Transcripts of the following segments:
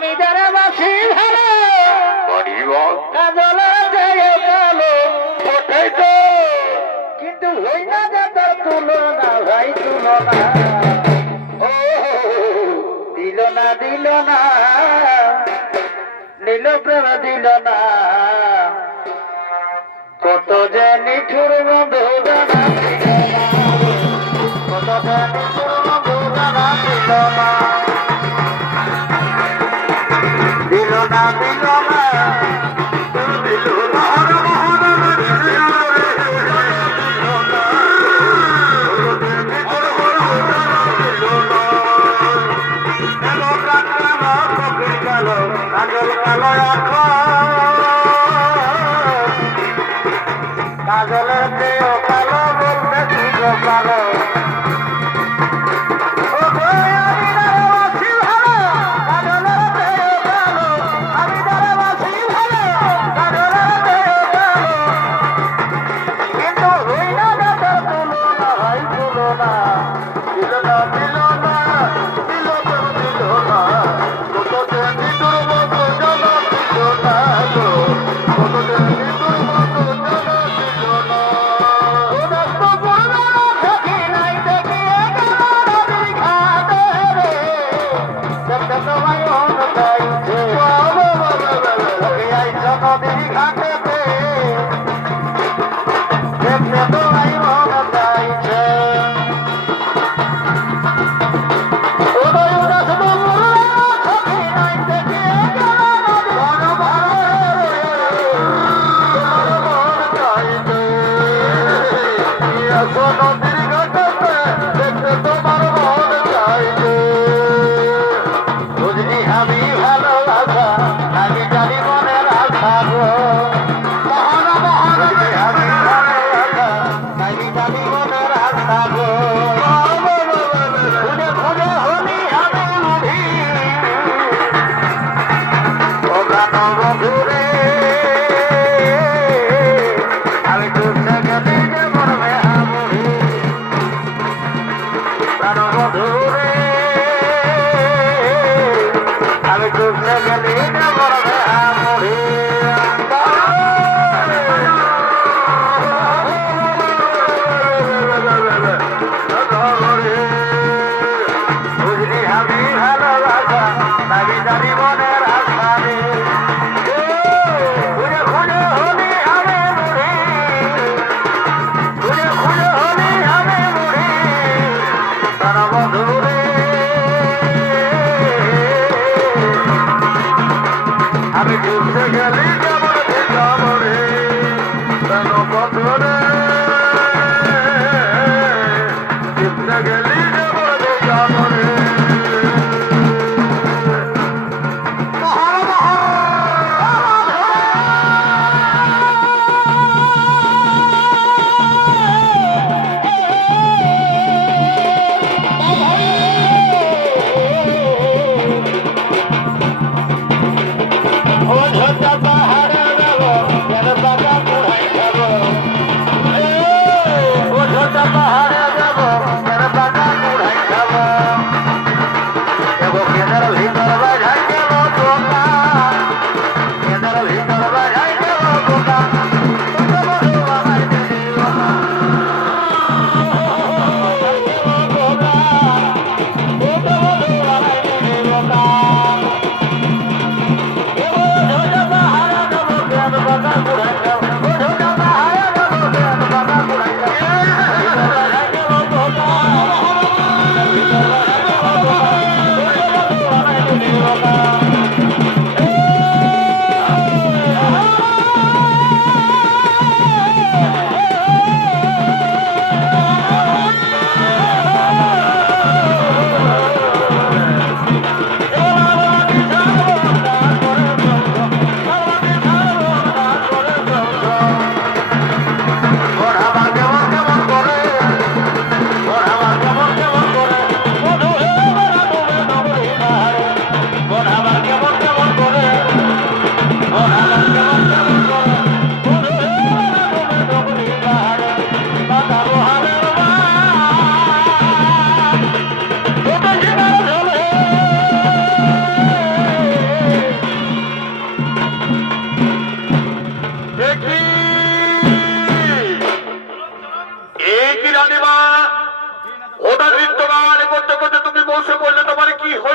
আমি যারা বাসি ভালো কাজলে যায় কালো ওঠে তো কিন্তু হই না যে তোর তুলনা ভাই তুলনা ও দিল না নীল প্রেম দিল না কত যে নিঠুর বন্ধু জানা কত যে নিঠুর বন্ধু জানা দিল না কাজলের চেয়েও কালো বলতে কি কালো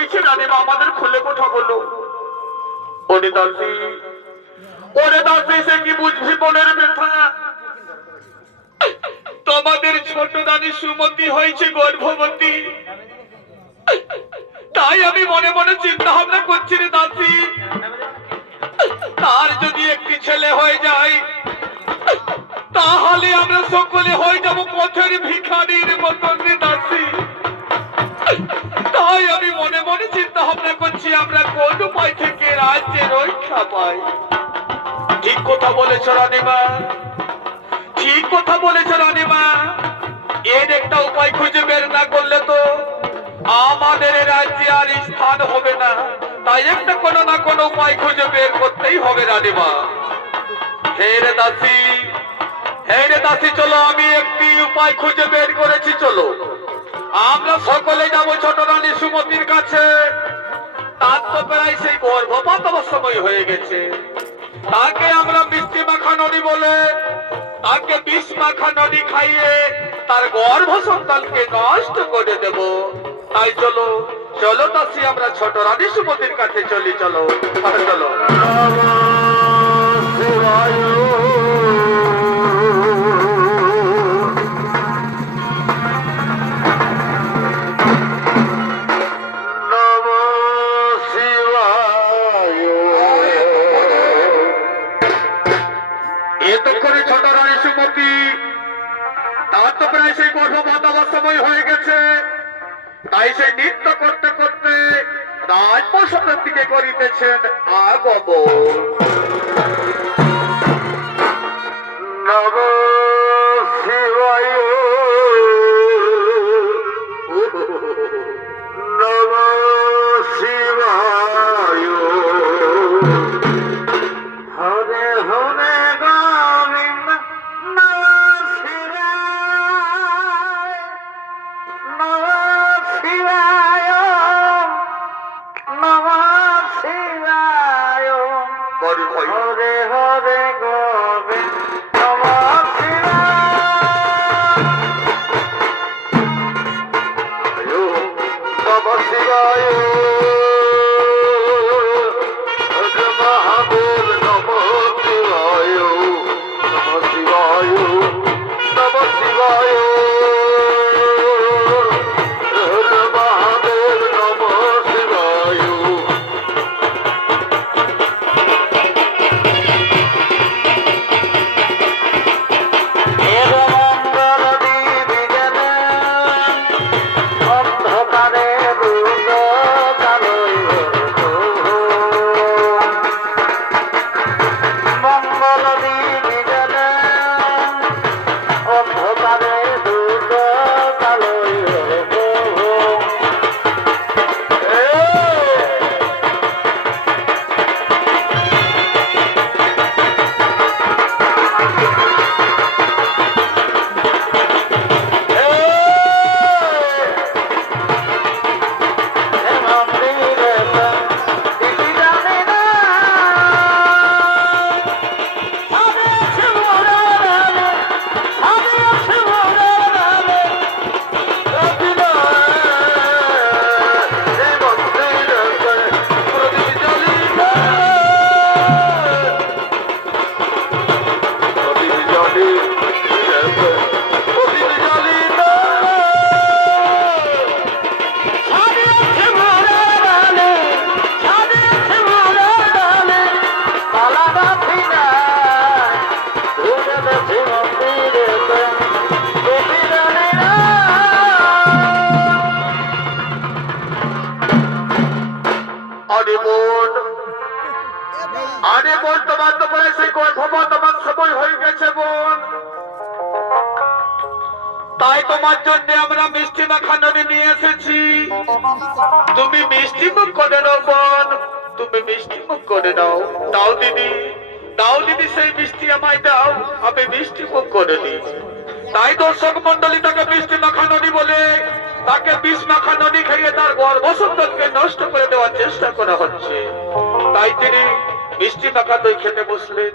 হয়েছে রানীমা, আমাদের খুলে কথা বলো। ওরে দাসী, ওরে দাসী, সে কি বুঝবি মনের ব্যথা? তোমাদের ছোট রানী সুমতি হয়েছে গর্ভবতী, তাই আমি মনে মনে চিন্তা ভাবনা করছি রে দাসী, তার যদি একটি ছেলে হয়ে যায় তাহলে আমরা সকলে হয়ে যাব পথের ভিখারির মতন রে দাসী। তাই আমি মনে মনে চিন্তা ভাবনা করছি আমরা কোন উপায় থেকে রাজ্যে রক্ষা পাই। ঠিক কথা বলেছ রানীমা, ঠিক কথা বলেছ রানীমা। এর একটা উপায় খুঁজে বের না করলে তো আমাদের রাজ্যে আর স্থান হবে না। তাই একটা কোনো না কোনো উপায় খুঁজে বের করতেই হবে রানীমা। হে রে দাসী, হে রে দাসী, চলো আমি একটি উপায় খুঁজে বের করেছি। চলো আমরা সকলে যাব ছোট রানী সুমতির কাছে। তার তো প্রায় সেই গর্ভপাত হবার সময় হয়ে গেছে। তাকে আমরা মিষ্টি মাখা নদী বলে, তাকে বিষ মাখা নদী খাইয়ে তার গর্ভ সন্তানকে নষ্ট করে দেব। তাই চলো, চলো দাসী, আমরা ছোট রানী সুমতির কাছে চলি। চলো চলো। এতক্ষণে ছোট রানী সুমতি, তার তো প্রায় সেই গর্ভপাত হবার সময় হয়ে গেছে। তাই সেই নৃত্য করতে করতে রাজপ্রসাদের দিকে করিতেছেন আগমন। নম শিবায়, নম শিবায়, হরে হরে গোবিন্দ, নম শিবায়, নম শিবায়, নম শিবায়, হরে হরে গোবিন্দ, নম শিবায়, নম শিবায়, মহাদেব নম শিবায়, নম শিবায়, নম শিবায়, মহাদেব নম শিবায়। আরে বোন, তোমার তো বলে সেই গর্ভপাত তোমার সময় হয়ে গেছে বোন। তাই তোমার জন্য আমরা মিষ্টি মাখা নদী নিয়ে এসেছি। তুমি মিষ্টি মুখ করে নাও বোন, তুমি মিষ্টি মুখ করে নাও। দাও দিদি, দাও দিদি, সেই মিষ্টি আমায় দাও, আমি মিষ্টি মুখ করে দিই। তাই দর্শক মন্ডলী তাকে মিষ্টি মাখা নদী বলে, তাকে বিষ মাখা নদী খাইয়ে তার গর্ভসন্তানকে নষ্ট করে দেওয়ার চেষ্টা করা হচ্ছে। তাই তিনি মিষ্টি মাখা দই খেতে বসলেন।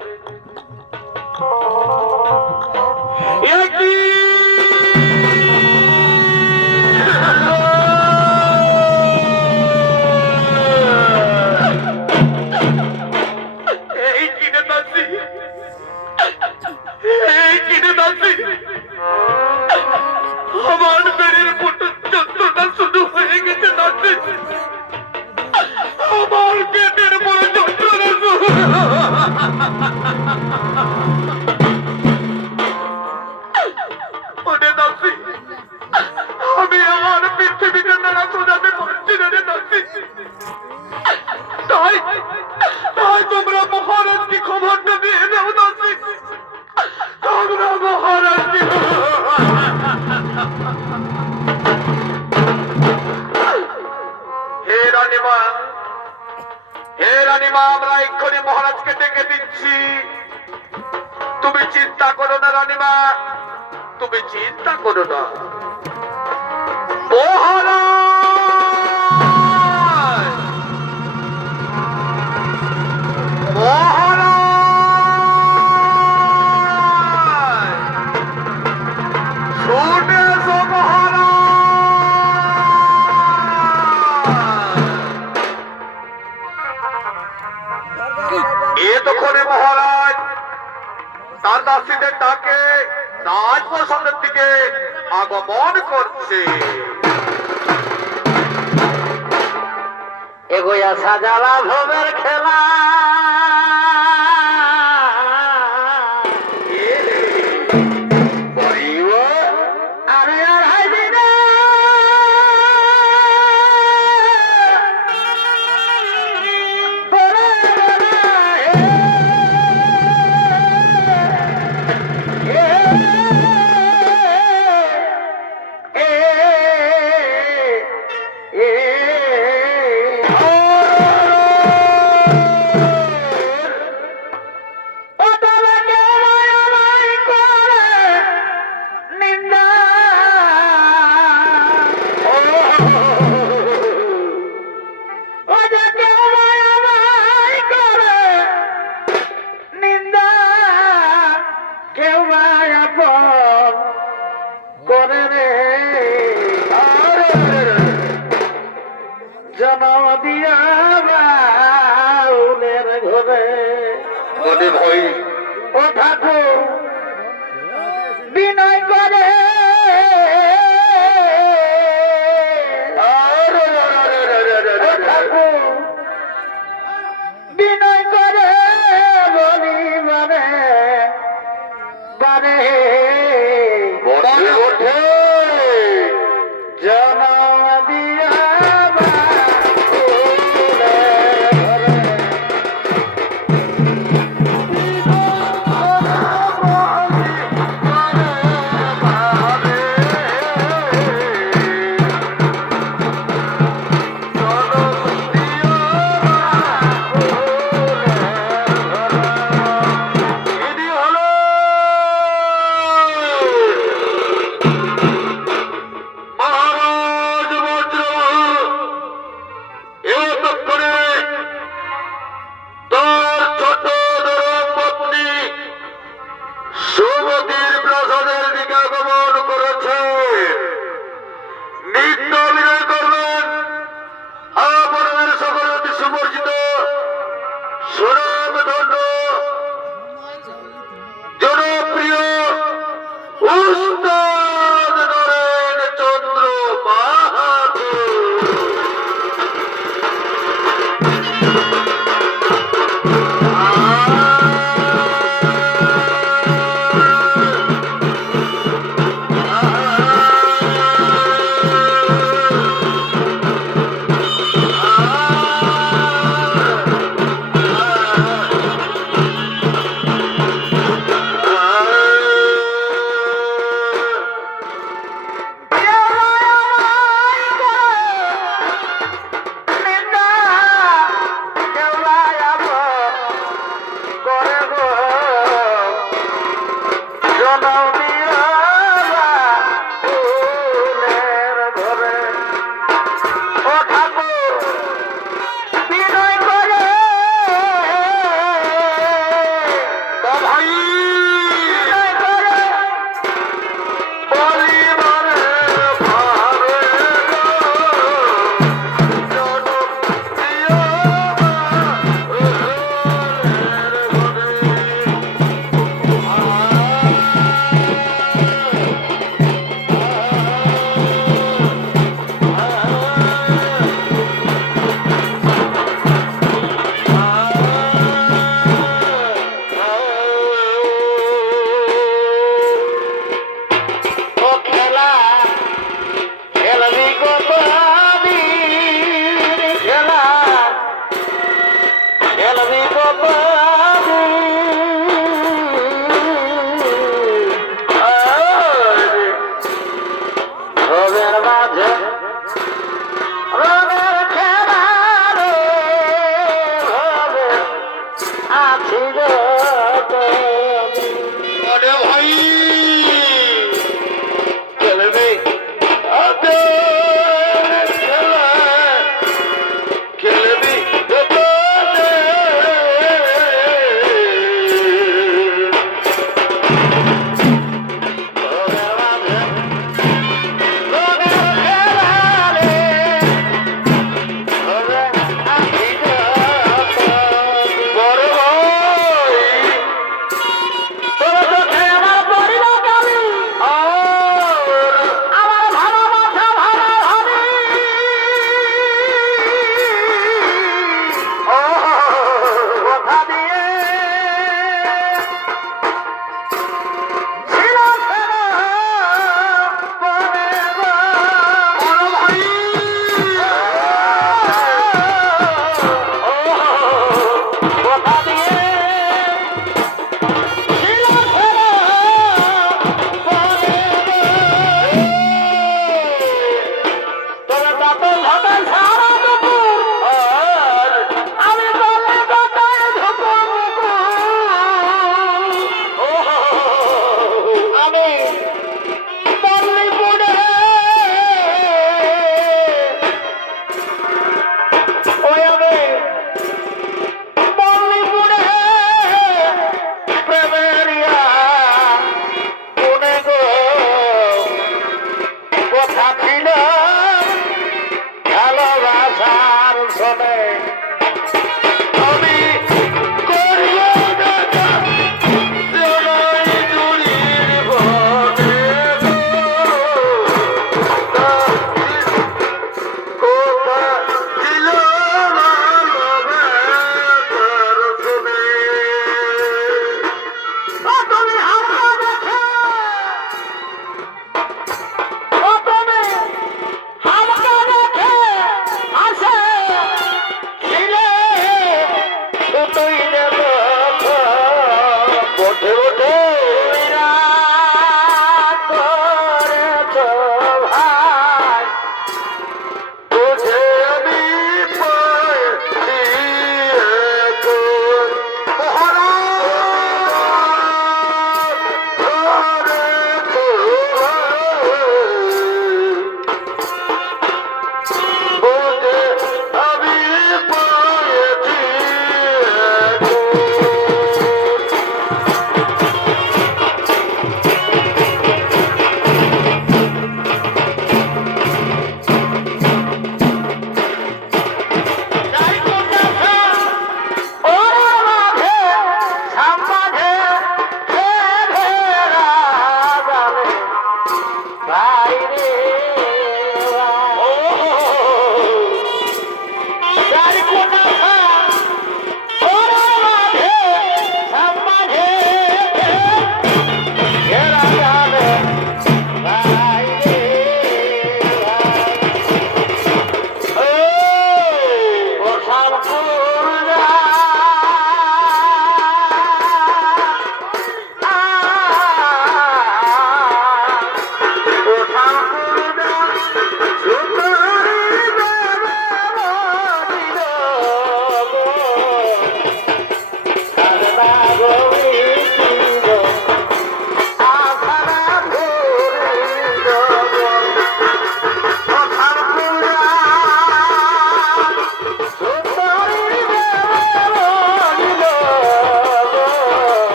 হে রানীমা, আমরা এক্ষুনি মহারাজকে ডেকে দিচ্ছি। তুমি চিন্তা করো না রানীমা, তুমি চিন্তা করো না। মহারাজ, মহারাজ, শুনেছো মহারাজ? এতক্ষণে মহারাজ তার দাসীদের ডাকে রাজপ্রাসাদের দিকে আগমন করছে। এগোয়া সাজালা ভোগের খেলা, আরে আড়াই দিনে জন্ম দিয়া বাউলের ঘরে ভাই ও ঠাকুর বিনয় করে ও ঠাকুর বিনয় করে বলি মানে বারে ওঠে জন্ম দিয়া সুমতির প্রাসাদের দিকে আগমন করেছে। নৃত্য অভিনয় করবেন আপনাদের সকলের অতি সুপরিচিত সুনামধন্য জনপ্রিয় উস্তাদ নরেন চন্দ্র মাহাতো।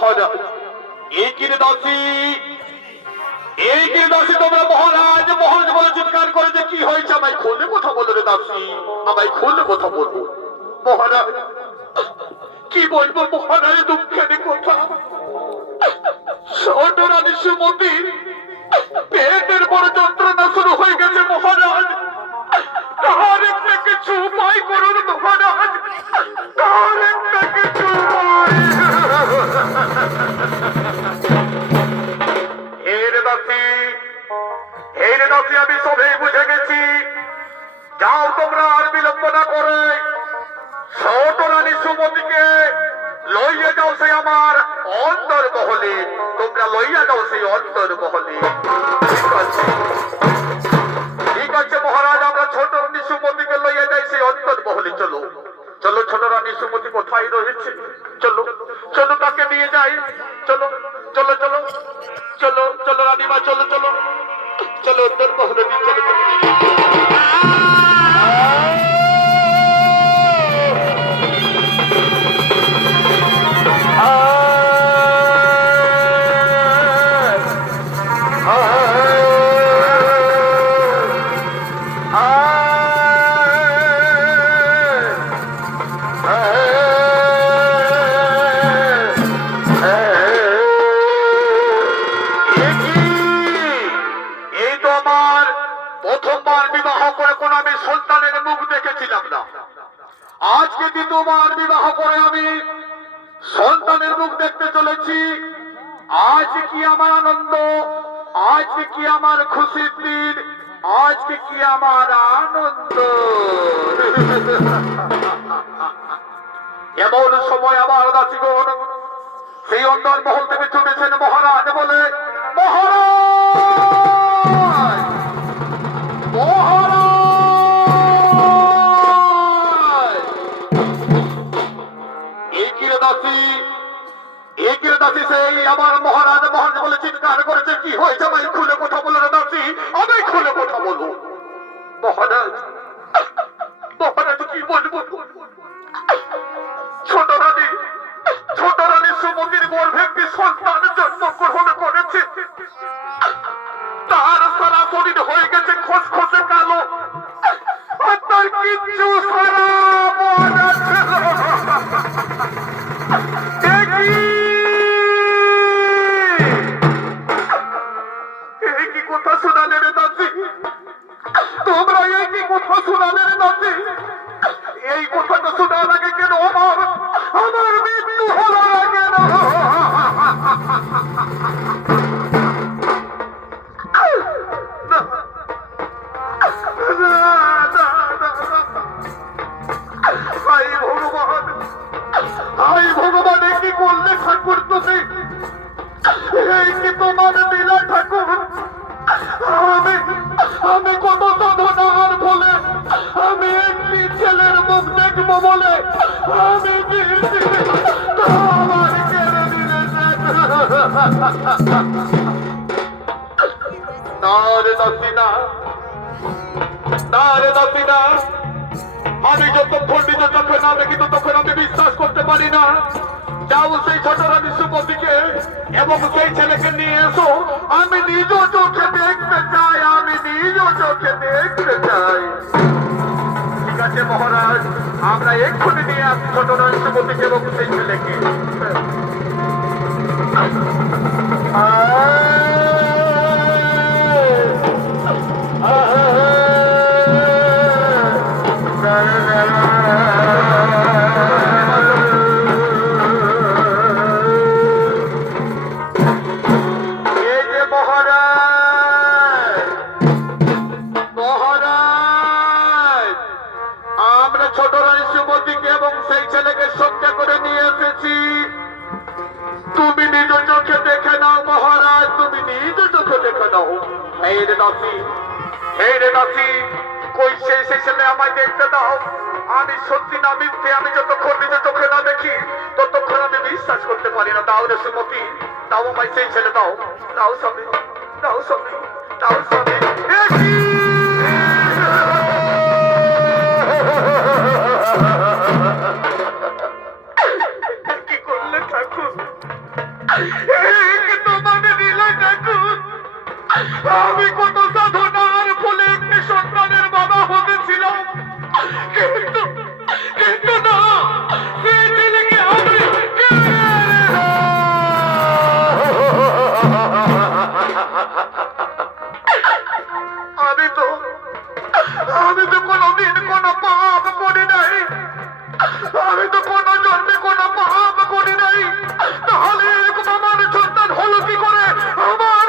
মহারাজ এই কিনে দাসী এই কিনে দাসী তোমরা মহারাজ মহারাজ বলে চিৎকার করে যে কি হয়েছে আমায় খুলে কথা বলো রে দাসী আমায় খুলে কথা বলবো মহারাজ কি বলবো মহারাজ দুঃখের কথা ছোট রানী সুমতি পেটের বড় যন্ত্রণা শুরু হয়ে গেছে মহারাজ তার একটা কিছু উপায় করুন মহারাজ তার একটা কিছু উপায় এর দাসী আমি সবই বুঝে গেছি যাও তোমরা আর বিলম্ব না করে ছোট রানী সুমতিকে লইয়া যাও সে আমার অন্তর মহলে তোমরা লইয়া যাও সেই অন্তর মহলে ঠিক আছে মহারাজ আমরা ছোট রানী সুমতিকে লইয়া যাই সেই অন্তর মহলে চলো চলো ছোট রানী সুমতি কোথায় রয়েছে চলো চলো তাকে নিয়ে যাই চলো চলো চলো চলো চলো রানীমা চলো চলো চলো অন্তর মহলে চলো চলো আজকে দ্বিতীয়বার বিবাহ করে আমি সন্তানের মুখ দেখতে চলেছি আজ কি আমার আনন্দ আজকে কি আমার খুশির দিন আজকে কি আমার আনন্দ এমন সময় আমার দাসীগণ সেই অন্তর মহল থেকে ছুটেছেন মহারাজ বলে মহারাজ মহারাজ দাসী সেই আমার মহারাজ মহারাজ বলে চিৎকার করেছে কি হয়েছে আমায় খুলে কথা বলো না দাসী আমি খুলে কথা বলবো মহারাজ মহারাজ কি বলবো ছোট রানী সুমতির গর্ভে একটি সন্তান জন্মগ্রহণ করেছে তার সারা শরীর হয়ে গেছে খসখসে কালো আর তার কিচ্ছু সারা মনে ছিল কথা শোনালে রে দাসী তোমরা এই কথা শোনালে রে দাসী এই কথাটা শোনার আগে কেন আমার মৃত্যু হলো কেন ভগবান কি করলে ঠাকুর তুমি এই কি তোমার লীলা ঠাকুর আমি কত সাধনার বলে আমি একটি ছেলের মুখ দেখবো বলে আমি আমার কেড়ে দিলে আমি যতক্ষণ নিজে চোখে না দেখি ততক্ষণ আমি বিশ্বাস করতে পারি না যাও সেই ছোট রানী সুমতিকে এবং সেই ছেলেকে নিয়ে এসো আমি নিজ চোখে দেখতে চাই আমি নিজ চোখে দেখতে চাই ঠিক আছে মহারাজ আমরা এক্ষুনি নিয়ে আসি ছোট রানী সুমতিকে এবং সেই ছেলেকে আমি সত্যি না মিথ্যে আমি যতক্ষণ নিজে চোখে না দেখি ততক্ষণ আমি বিশ্বাস করতে পারি না দাও রে সুমতি দাও আমায় সেই ছেলে দাও দাও স্বামী দাও স্বামী দাও স্বামী কি করলে ঠাকুর আমি কত সাধনার ফলে একটি সন্তানের বাবা হতেছিলাম, কিন্তু কিন্তু না, সেই ছেলেকে আমি আমি তো আমি তো কোনোদিন কোনো পাপ করি নাই, আমি তো কোনো জন্মে কোনো পাপ করি নাই, তাহলে এরকম আমার সন্তান হলো কি করে? আমার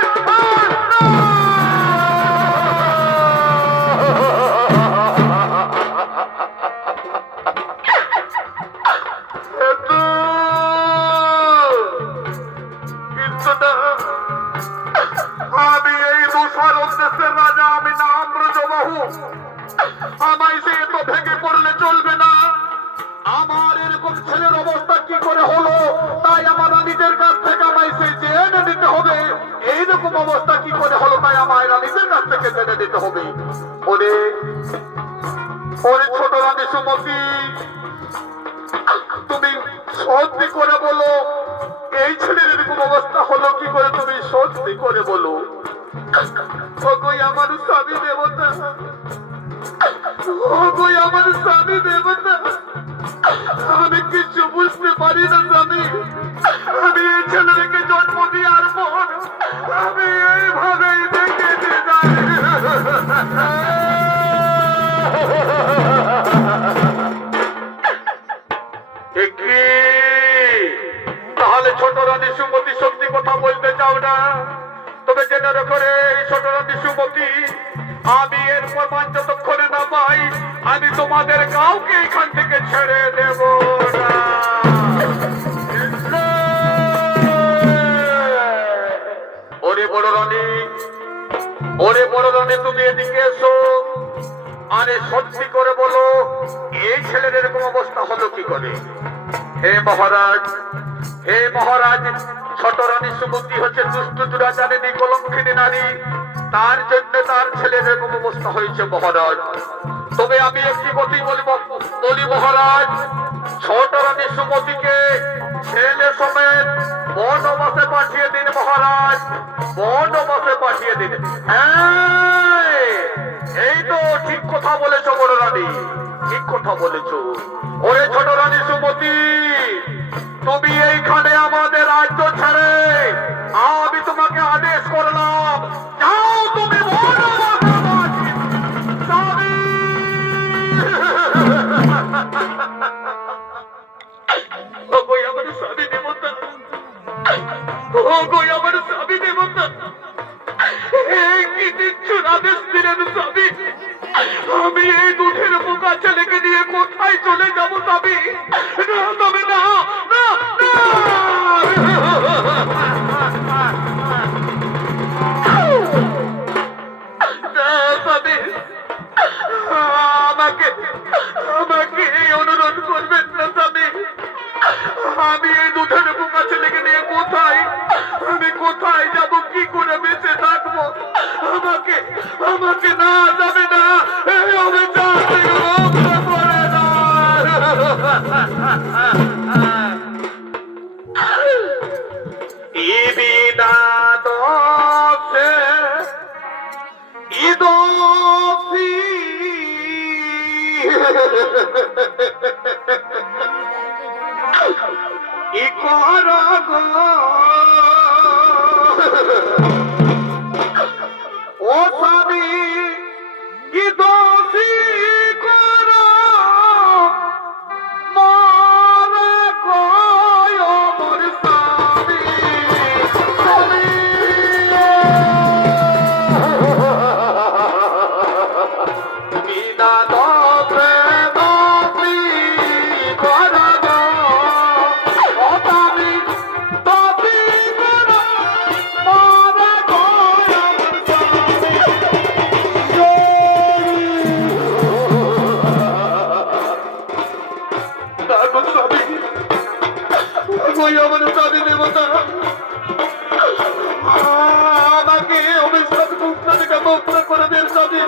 কিন্তু না, আমি এই দোষারোপ দেশের রাজা, আমি নাম ব্রজবাহু, আমায় সে তো ভেঙে পড়লে চলবে না। আমার এরকম ছেলের অবস্থা কি করে হলো, তাই আমার রানীদের কাছ থেকে আমায় সে জেনে নিতে হবে। এইরকম অবস্থা কি করে হলো, তাই আমার রানীদের কাছ থেকে জেনে নিতে হবে। ওরে ওরে ছোট রানী সুমতি, তুমি সত্যি করে বলো, এই ছেলের এরকম অবস্থা হলো কি করে, তুমি সত্যি করে বলো। ওগো আমার স্বামী দেবতা, ওগো আমার স্বামী দেবতা, আমি কিছু বুঝতে পারি না স্বামী। আমি এই ছেলেকে জন্ম দেওয়ার পর আমি এইভাবেই দেখেছি যাই। তাহলে ছোট রানী সুমতি সত্যি কথা বলতে চাও না? তবে জেনে রেখো রে ছোট রানী সুমতি, আমি এরপর মান যতক্ষণে না পাই, আমি তোমাদের কাউকে এখান থেকে ছেড়ে দেব না। ওরে বড় রানী, ওরে বড় রানী, তুমি এদিকে এসো। আরে সত্যি করে বলো, এই ছেলের এরকম অবস্থা হলো কি করে? হে মহারাজ, হে মহারাজ, ছোট রানী সুমতি হচ্ছে দুষ্ট দুরাচারিণী কলঙ্কিনী নারী, তার জন্য তার ছেলের এরকম অবস্থা হয়েছে মহারাজ। তবে আমি একটি কথাই বলি মহারাজ, ছোট রানী সুমতিকে ছেলে সমেত বনবাসে পাঠিয়ে দিন মহারাজ, বনবাসে পাঠিয়ে দিন। হ্যাঁ, এই তো ঠিক কথা বলেছো বড় রানী, ঠিক কথা বলেছো। ওরে ছোট রানী সুমতি, তুমি এইখানে আমাদের রাজ্য ছেড়ে আমি তোমাকে আদেশ করলাম, যাও তুমি আমার স্বামী দেবতা, আমার স্বামী দেবতা, কি দিচ্ছুর আদেশ দিলেন স্বামী? আমি এই দুধের পোকা ছেলেকে নিয়ে কোথায় চলে যাবো স্বামী? না তবে না, না, না। স্বামী, আমাকে আমাকে অনুরোধ করবেন না স্বামী। আমি এই দুধের পোকা ছেলেকে নিয়ে আমি কোথায় যাব, কি করে বেঁচে থাকবো? আমাকে আমাকে না যাবে না, আমি পড়ে না। বিনা দোষে দোষী ও স্বামী, কি দোষী করো মারা গয় মোর স্বামী, স্বামী। বিনা দোষে দোষী করো ও স্বামী, দোষী করো মারা গয় মোর স্বামী। আমার স্বামী দেবতা, আমাকে অভিশাপ মুক্ত থেকে মুক্ত করে দেন স্বামী।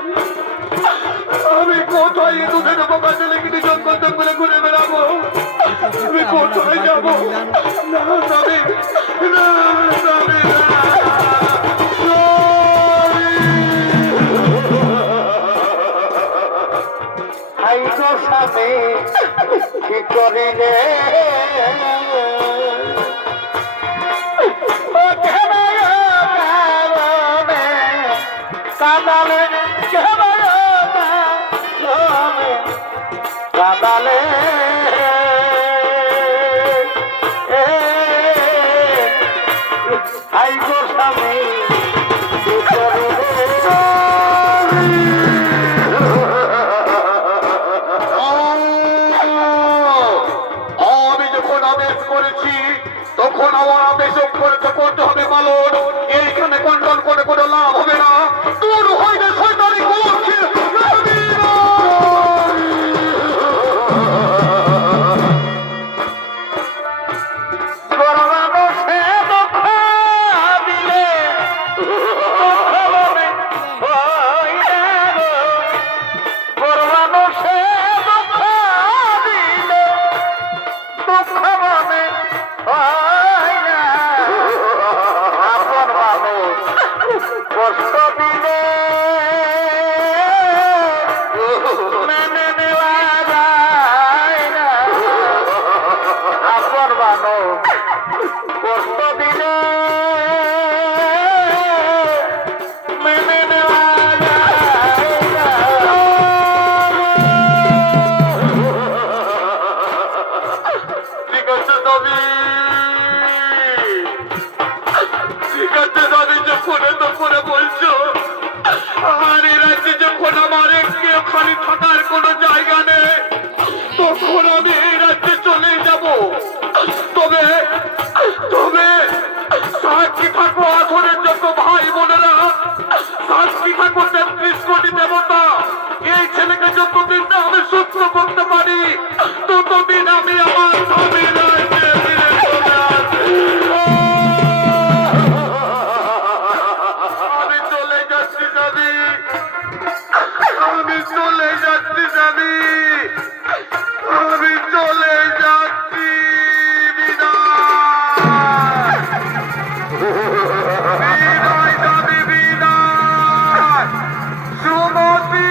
আমি কোথায় দুধের পোকা ছেলেকে নিজন করতে বলে ঘুরে বেড়াবো? আমি কোথায় যাবো? না স্বামী, না স্বামী, না। কি করিলে কাদালে কাদালে আই গো স্বামী আমি যখন আদেশ করেছি তখন আমার আদেশ করতে হবে পালন। এইখানে কন্ট্রোল করে কোনো লাভ হবে না। তোর হইলে শয়তানি করছে কষ্ট দিলে মেনে নেওয়া যায় না আপন মানুষ কষ্ট দিলে মেনে নেওয়া যায় না ঠিক আছে দাবি ঠিক আছে দাবি যখন তো করে বলছো আর এ রাজ্যে যখন আমার কেউ খালি থাকার কোনো জায়গা নেই তখন আমি এই রাজ্যে চলে যাব। তবে তবে সাক্ষী থাকো আসনের যত ভাই বোনেরা সাক্ষী থাকো ৩৩ কোটি দেবতা এই ছেলেকে যতদিন না আমি সুস্থ করতে পারি ততদিন আমি আমার স্বামীর রাজ্যে ফিরে চলে আসবো। আমি চলে যাচ্ছি যাবি আমি চলে যাচ্ছি যাবি আমি চলে যাচ্ছি বিদায় বিদায় যাবি বিদায় সুমতি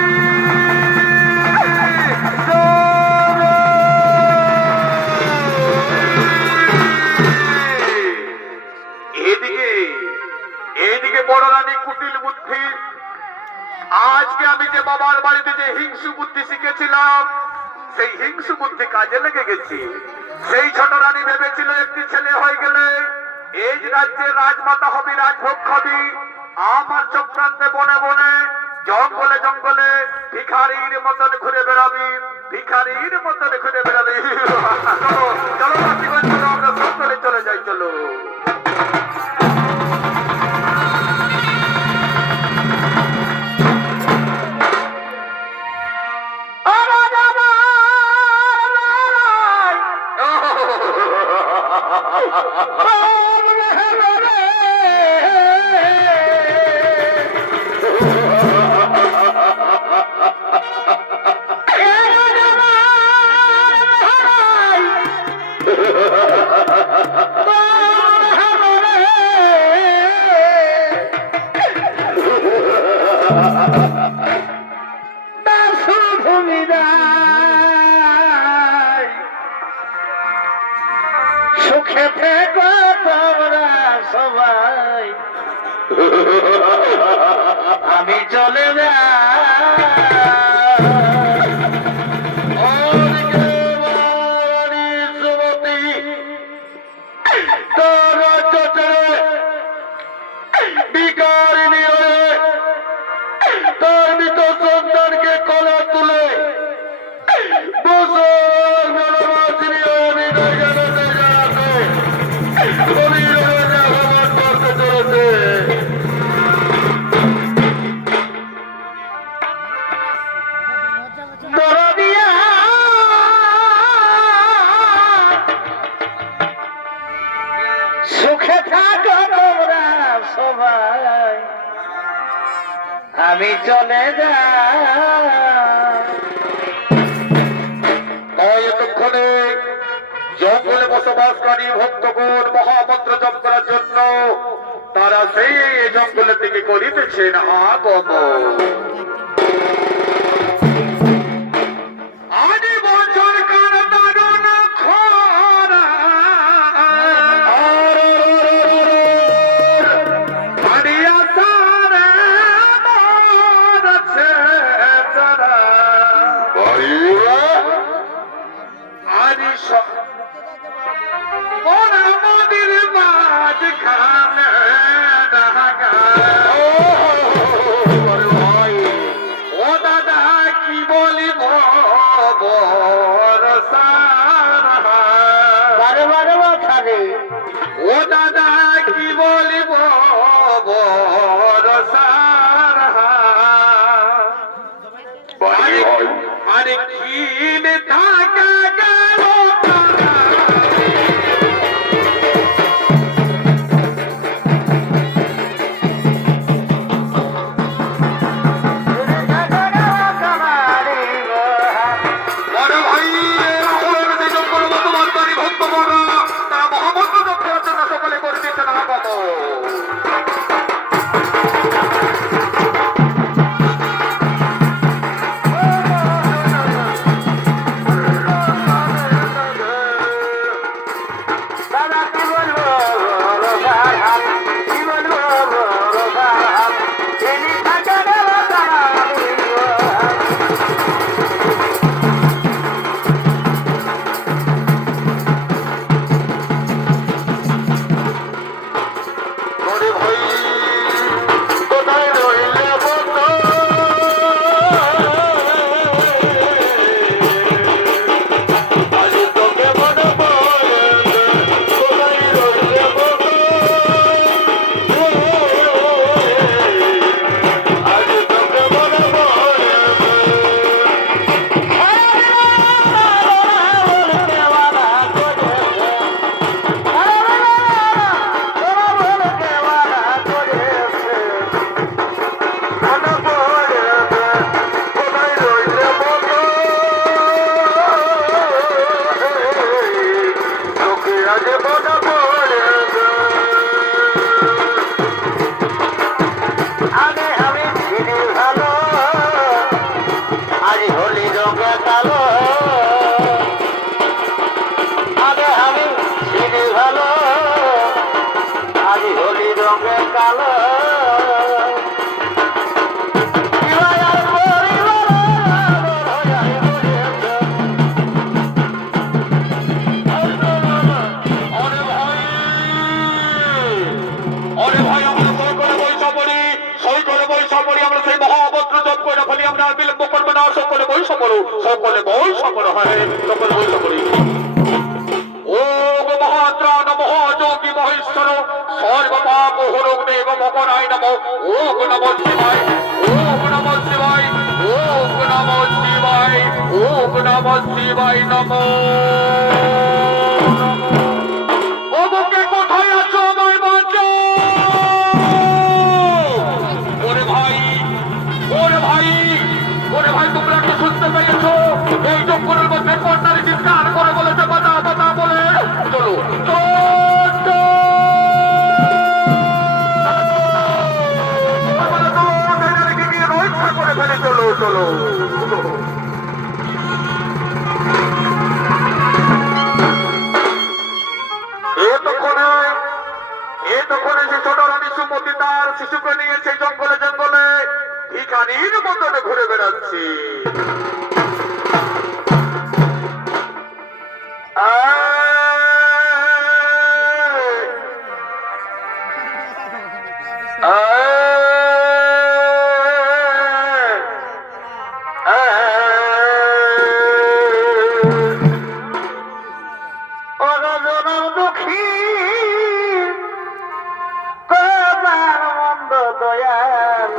এদিকে এইদিকে বড় রানী কুটিল বুদ্ধি আজকে আমি যে বাবার বাড়িতে যে হিংসু বুদ্ধি শিখেছিলাম সেই হিংসু বুদ্ধি কাজে লেগে গেছি। সেই ছোট রানী ভেবেছিল একটি ছেলে হয়ে গেলে এই রাজ্যের রাজমাতা হবি রাজভোগ খাবি আমার চক্রান্তে বনে বনে জঙ্গলে জঙ্গলে ভিখারির মতন ঘুরে বেড়াবি ভিখারির মতন ঘুরে বেড়াবি। চলো চলো রাত্রিগঞ্জ চলো আমরা সকলে চলে যাই চলো। সুখে থেকো তোমরা সবাই আমি চলে বিকারিনী তোর মৃত সন্তানকে কলা তুলে বছর বনবাসিনী হৃদয় জানাতে জানাতে গভীর আগমন করতে চলেছে। দরদিয়া সুখে থাকো তোমরা সবাই আমি চলে যাই। এতক্ষণে জঙ্গলে বসবাসকারী ভক্তগণ মহামন্ত্র জপ করার জন্য তারা সেই জঙ্গলের দিকে করিতেছেন আগমন। আদি বছর কার দারুণ মাঝখানে ডাকা। ও দাদা কি বলিব বারে বারে মাথা রে ও দাদা কি বলিব আরে কি থাকা গেল বড় ভাই জঙ্গল মতো বার্তারি ভক্ত বড় তারা মহামন্ত্র রক্ষার জন্য সকলে করে দিচ্ছে না কত দাদা কি বলবো রোজার হাত কি বলবো রোজার হাত তিনি থাকা গেল বড় ভাই কোথায় রইলে বন্ধু আজ তোকে মনে পড়ে কোথায় রইলে বন্ধু আজ তোকে মনে পড়ে আগে আমি ছিলি ভালো আজ হলি রঙে কালো আগে আমি ছিলি ভালো আজ হলি রঙে কালো অরে ভাই আমরা সই করে বৈশা পড়ি আমরা সেই মহামন্ত্র জপ করে ফেলি আমরা আর বিলম্ব করবো না সকলে বৈশা পড়ো সকলে বৈশা পড়ো হ্যাঁ সকলে বৈশা পড়ি ওম মহাত্রাণ মহাযোগী মহেশ্বর সর্বপাপ হরং দেব মকরায় নম ওম নমঃ শিবায় ওম নমঃ শিবায় ওম নমঃ শিবায় ওম নমঃ শিবায় নমঃ ওকে কোথায় আছো আমায় বাঁচাও ওরে ভাই ওরে ভাই ওরে ভাই তোমরা কি শুনতে পেয়েছো এই জঙ্গলের মধ্যে কন্যার চিৎকার করে বলেছে বাঁচা বাঁচা বলে চলো চলো চলো এতক্ষণে সে ছোট রানী সুমতি তার শিশুকে নিয়ে সেই জঙ্গলে জঙ্গলে ভিখারির মতনে ঘুরে বেড়াচ্ছে দুঃখী কবার মন্দ দয়াল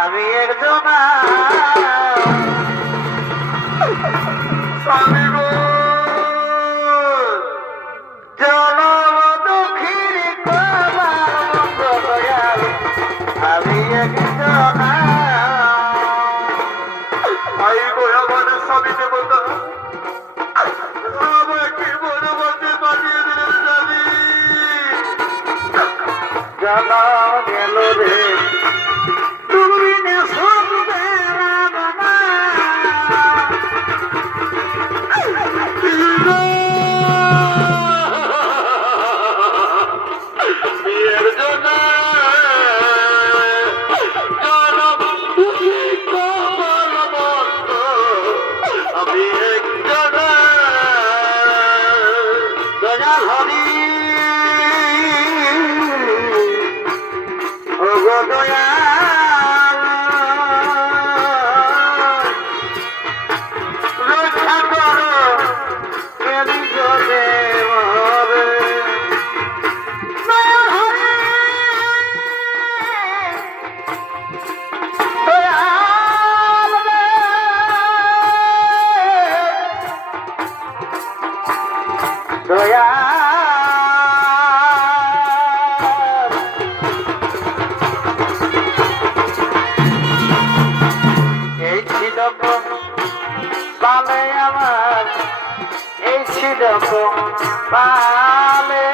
আমি একজন স্বামী গো জনম দুঃখীর কবার মন্দ দয়াল আমি একজন ভাই গো আমার স্বামী দেবতা আমাকে মনে মধ্যে পাঠিয়ে দিলেন স্বামী জানা গেল রে তুমি শুনবে না বাবা বিয়ের জন্য আমি একজন দয়াল হরি ও গো দয়াল রক্ষা করো কেলি গো দেবরে দয়াল হরি দয়াল রে দয়াল এই ছিল বালে আমার এই ছিল বালে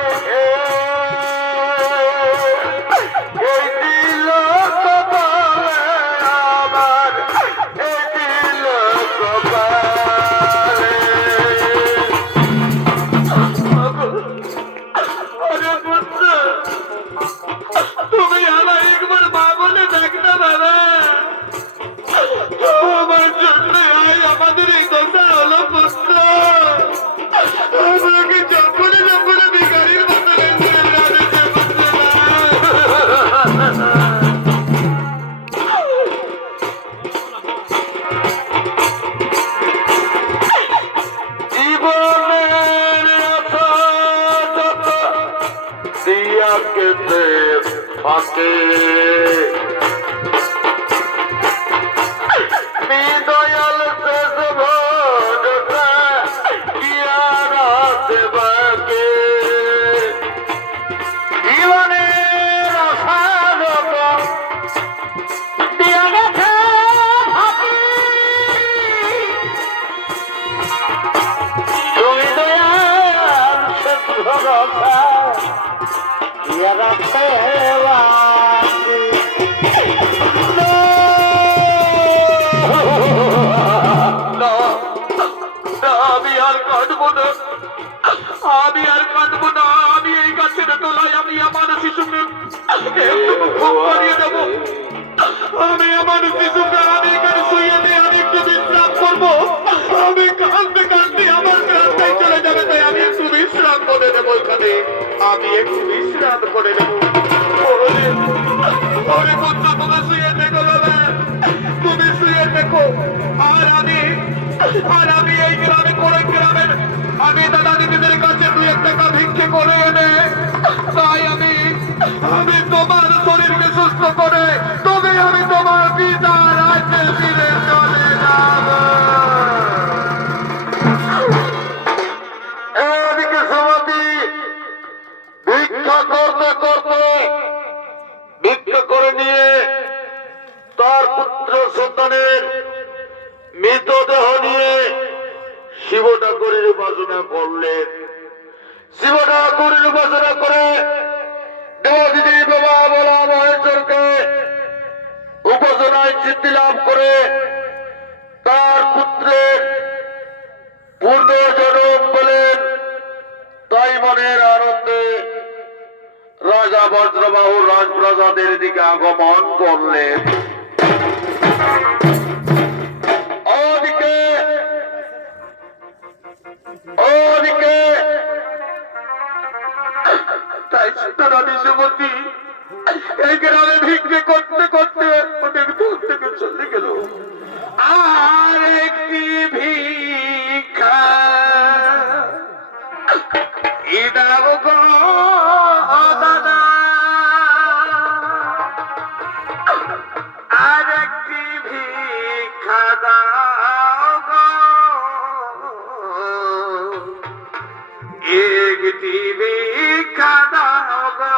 এই দিল কপালে আমার এই দিল কপালে আরে পুত্র তুমি আমার একবার মা বলে দেখ না বাবা আমার জন্য আমাদের এই দশা হলো পুত্র আমাকে জঙ্গলে জঙ্গলে ভিখারির মতো জীবনের আশা যত দিয়া কেটে ফাঁকে দয়াল শেষ ভোজটা কিয়ারা দেবাকে জীবনের আশা যত দিয়া গেছে ফাঁকি তুমি দয়াল শেষ ভরসা কিয়ারা দেবাকে আমি আর কাটবো না আমি আর কাটবো না আমি এই গাছের তলায় আমি আমার শিশুকে খুব করিয়ে দেবো আমি আমার শিশুকে আমি এখানে শুয়ে দিয়ে আমি একটু বিশ্রাম করবো আমি কাঁদতে কাঁদতে আমার রাস্তায় চলে যাবে তাই আমি একটু বিশ্রাম করে দেবো এখানে আমি একটু বিশ্রাম করে দেবো ওরে পুত্র তুমি শুয়ে দেখো বাবা তুমি শুয়ে দেখো আর আমি এই গ্রামে করে গ্রামের আমি দাদা দিদিদের কাছে 2 টাকা ভিক্ষে করে এনে তাই আমি তোমার শরীরকে সুস্থ করে তবে আমি তোমার পিতা রাজ্যে ফিরে চলে যাব এদিকে সমাধি ভিক্ষা করতে করতে ভিক্ষা করে নিয়ে তার পুত্র সন্তানের মৃতদেহ নিয়ে শিব ঠাকুরের উপাসনা করলেন। শিব ঠাকুরের উপাসনা করে দেবদিদি বাবা বলা মহেশ্বরকে উপাসনায় সিদ্ধি লাভ করে তার পুত্রের পূর্ণ জনম বলেন। তাই মনের আনন্দে রাজা বজ্রবাহু রাজপ্রাসাদের দিকে আগমন করলেন। ওদিকে তাই সীতারানী সুমতি এই গ্রামে ভিক্ষে করতে করতে অনেক দূর থেকে চলে গেল আর একটি ভিক্ষা দাও গো দাদা আর একটি ভিক্ষা দাও গো একটি ভিক্ষা দাও গো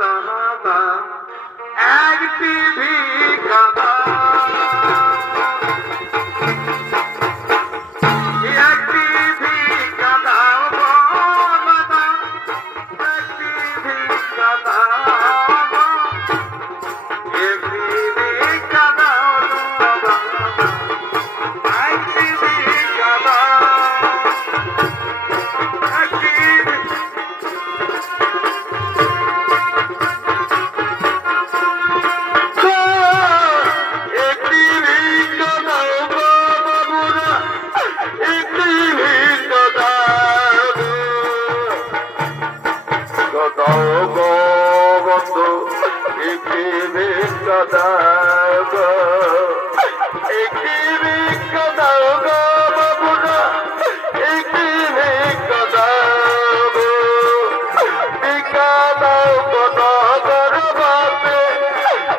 দাদা একটি ভিক্ষা দাও একটি ভিক্ষা দাও গো দাদা একটি ভিক্ষা দাও গো একটি ভিক্ষা দাও গো দাদা একটি ভিক্ষা দাও একটি ভিক্ষা দাও গো, একটি ভিক্ষা দাও গো বাবুরা, একটি ভিক্ষা দাও গো, ভিক্ষা দাও গো নগর বাসে,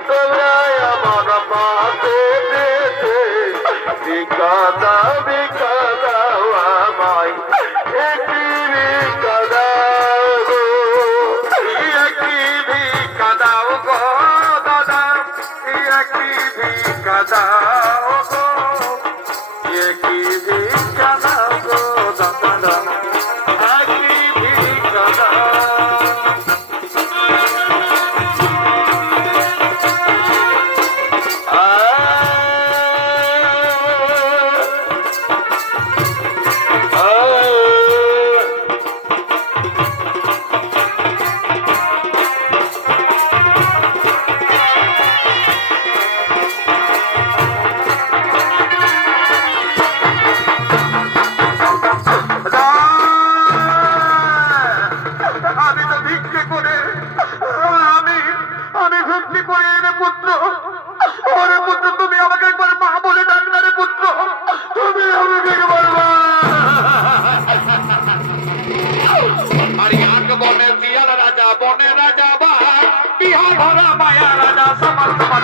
তোমরা আমার পাশে পেতে, ভিক্ষা দাও আমায়, একটি ভিক্ষা দাও গো, একটি ভিক্ষা দাও গো দাদা, একটি ভিক্ষা দাও গো, একটি ভিক্ষা দাও গো দাদা, একটি ভিক্ষা দাও। আমি তো ভিক্ষে করে আমি ভিক্ষে করে এনে পুত্র, ওরে পুত্র তুমি আমাকে একবার মা বলে ডাকলে রে পুত্র, তুমি আমাকে একবার মা। हरियाणा बने सियाल राजा बने राजा बाहर बिहार भरा माया राजा समर समर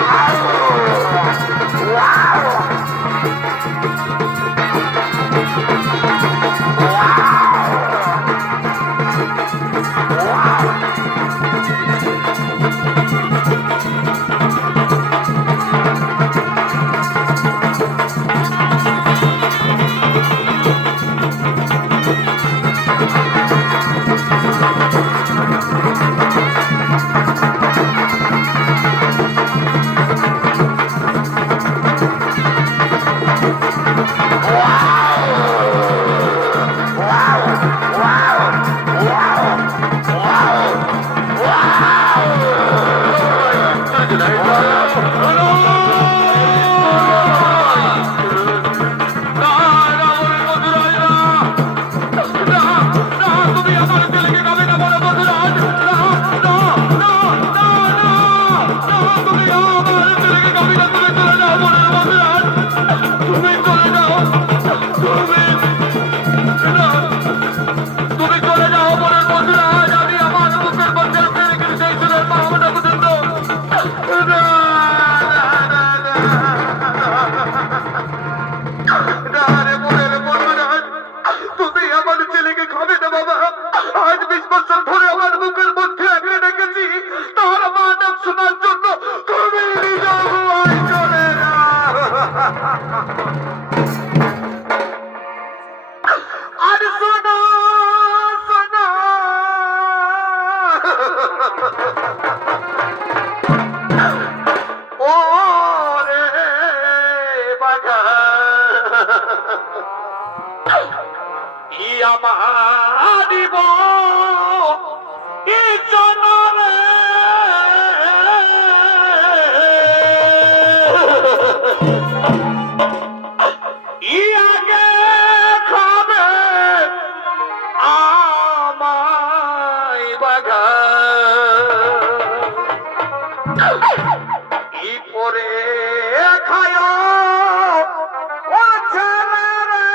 দিব ইয়াকে খাবে আমায় বাঘা ই পরে খায় ও ছেলেরা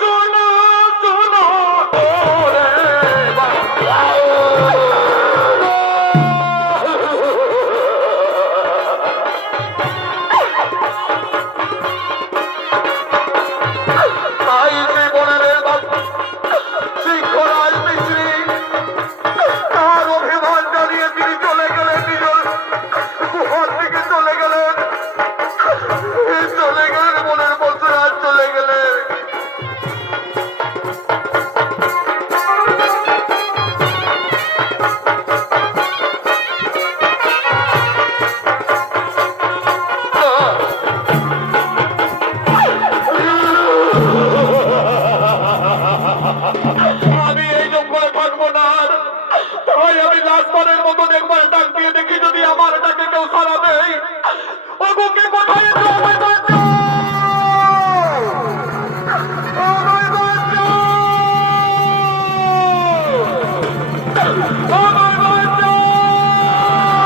শোনো শোনো ওরে বাবা তাই জীবনের শিক্ষরাজ মিস্ত্রি তার অভিমান জানিয়ে তিনি চলে গেলেন, নিজের গুহার দিকে চলে গেলেন মনের বছর আজ চলে গেলেন। আমি এই জঙ্গলে থাকবো না, তাই আমি লাস্টবারের মতো একবার ডাক দিয়ে দেখি যদি আমার ডাকে কেউ সাড়া দেয়। ও বুকে কোথায় Oh my God!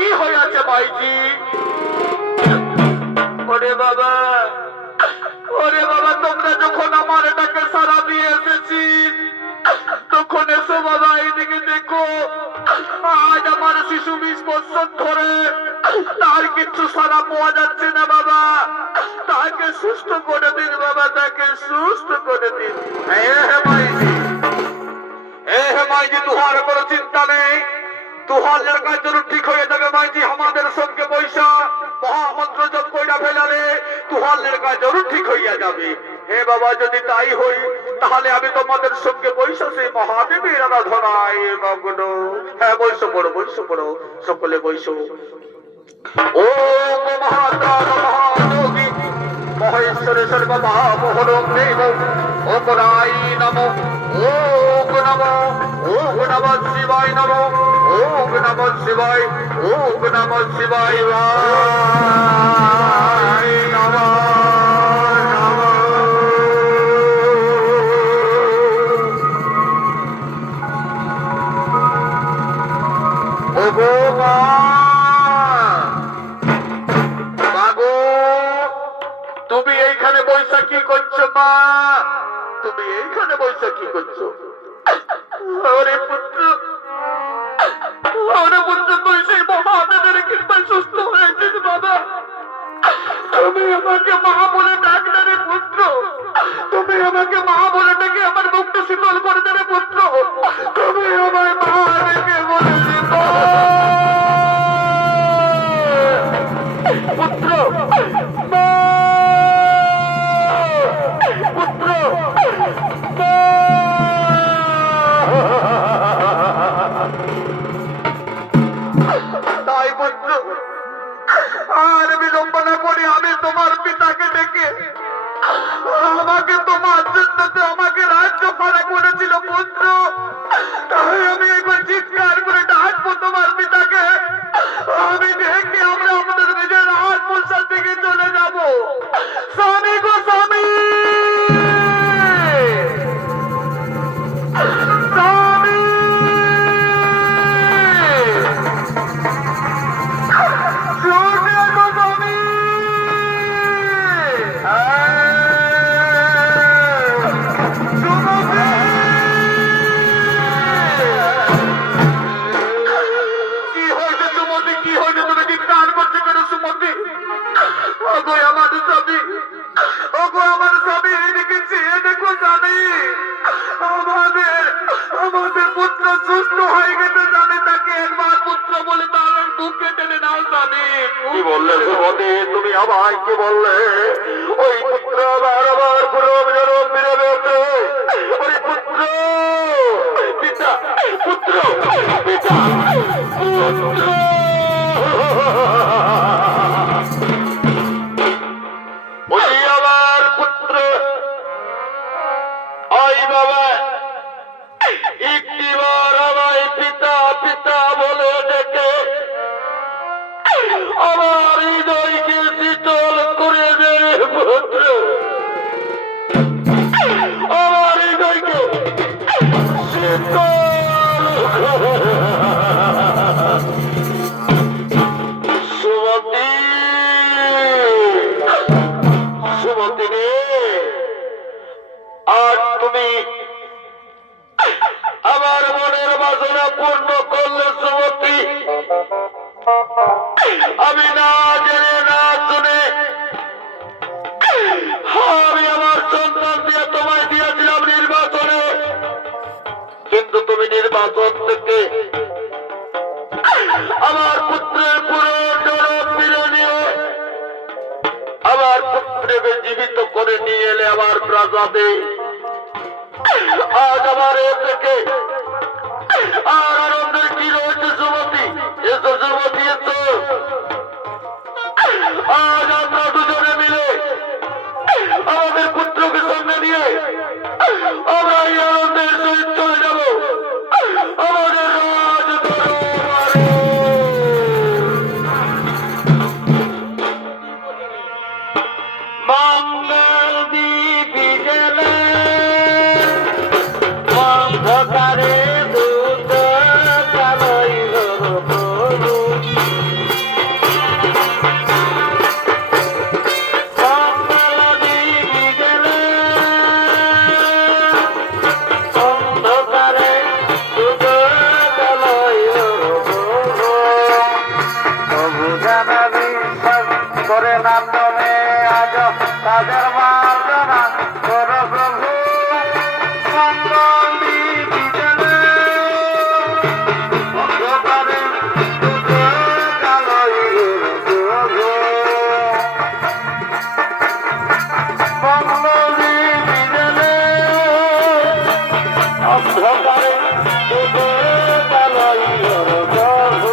কি হয়েছে মাইজি? ওরে বাবা, ওরে বাবা, তোমরা যখন আমার এটাকে সারা দিয়ে এসেছি তখন এসো বাবা, এইদিকে দেখো। আজ আমার শিশু 20 বছর ধরে তার কিছু সারা পাওয়া যাচ্ছে না বাবা। তাকে সুস্থ করে দিন বাবা, তাকে সুস্থ করে দিন। হে মাইজি, হে মাইজি, তোমার কোনো চিন্তা নেই, तुहार लड़का जरूर ठीक हो जाए माइजी। हमारे संगे पैसा महामंत्र जब कइरा ফেলালে तुहार लड़का जरूर ठीक हो जाবে। হে বাবা, যদি তাই হই তাহলে আমি তোমাদের সঙ্গে পয়সা সেই মহাদেবের আরাধনায় মগ্ন। হ্যাঁ, বৈশ পড়ো, বৈশ পড়ো, সকলে বৈশ। ওম মহাতার মহাযোগী মহেশ্বরে সর্বমহামোহনং দেব অপরায় নমো। ওম নমো, ওম নমঃ শিবায় নমো, ওম নমঃ শিবায়, ওম নমঃ শিবায় নমঃ। তুমি এইখানে বৈশা কি করছো মা? তুমি এইখানে বৈশা কি করছো? ওরে পুত্র, ওরে পুত্র, তুই সেই মহাদেবের কৃপায় সুস্থ হয়েছিস বাবা। তুমি আমাকে মা বলে ডাকলে রে পুত্র, তুমি আমাকে মা বলে ডেকে আমার মুখটা শীতল করে দে রে পুত্র। তুমি আমায় মা ডেকে বলেছি পুত্র, মা, পুত্র, মা। তাই পুত্র, আর বিলম্বনা করে আমি তোমার পিতাকে ডেকে আমাকে তোমার জন্য তো আমাকে রাজ্য ফাড়া করেছিল পুত্র। তাই আমি একবার চিৎকার করে ডাকবো তোমার পিতাকে। আমি ডেকে আমরা আমাদের নিজের রাজপ্রসাদ থেকে চলে যাব। স্বামী গো স্বামী, স্বামী, সোনিয়া গো স্বামী, সুমতি। কি হয়েছে সুমতি, কি হয়েছে? তুমি চিৎকার করছো কেন সুমতি? ওগো আমার স্বামী, ওগো আমার স্বামী, এদিকে চেয়ে দেখো স্বামী। আমাদের আমাদের পুত্র সুস্থ হয়ে গেছে স্বামী। তাকে একবার পুত্র বলে তার বুকে টেনে নাও স্বামী। কি বললে সুমতি? তুমি আমায় কি বললে? ওই পুত্র আবার আবার পুরব জনম ফিরে পেয়েছে। ওই পুত্র, পিতা, পুত্র, পিতা, পুত্র। ওই আমার পুত্র। আই বাবা, একটিবার আমায় পিতা পিতা বলে ডেকে আমার হৃদয়কে শীতল করে দে পুত্র। আমার হৃদয়কে শীতল সুমতি, সুমতি রে, আর তুমি আমার মনের বাসনা পূর্ণ করলে সুমতি। আমি না জেনে না শুনে আমি আমার সন্তান দিয়ে তোমায় দিয়েছিলাম নির্বাচনে, কিন্তু তুমি নির্বাচন থেকে আমার পুত্রের পুরো জনম ফিরে নিয়ে আমার পুত্রকে জীবিত করে নিয়ে এলে আমার প্রাসাদে। আজ আমার এ থেকে আর আনন্দের কি রয়েছে সুমতি? এসো সুমতি, এসো। আজ আমরা দুজনে মিলে আমাদের পুত্রকে সঙ্গে নিয়ে আমরা এই আনন্দের সহিত চলে যাব আমাদের রাজ দরবারে। মঙ্গল দীপি জ্বলে অন্ধকারে দূত তাদের মার্জনা করো প্রভু মঙ্গল বিজনে অন্ধকারে কালোই প্রভু মঙ্গল বিজনে অন্ধকারে কালোই প্রভু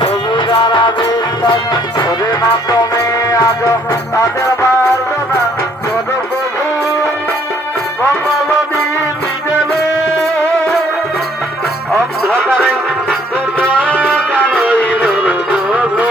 প্রভু যারা বিশ্বাস করে না তুমি আজ তাদের মার্জনা করো প্রভু মঙ্গল বিজনে অন্ধকারে কালোই প্রভু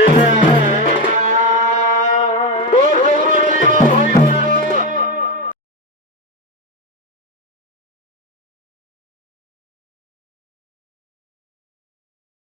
Yeah.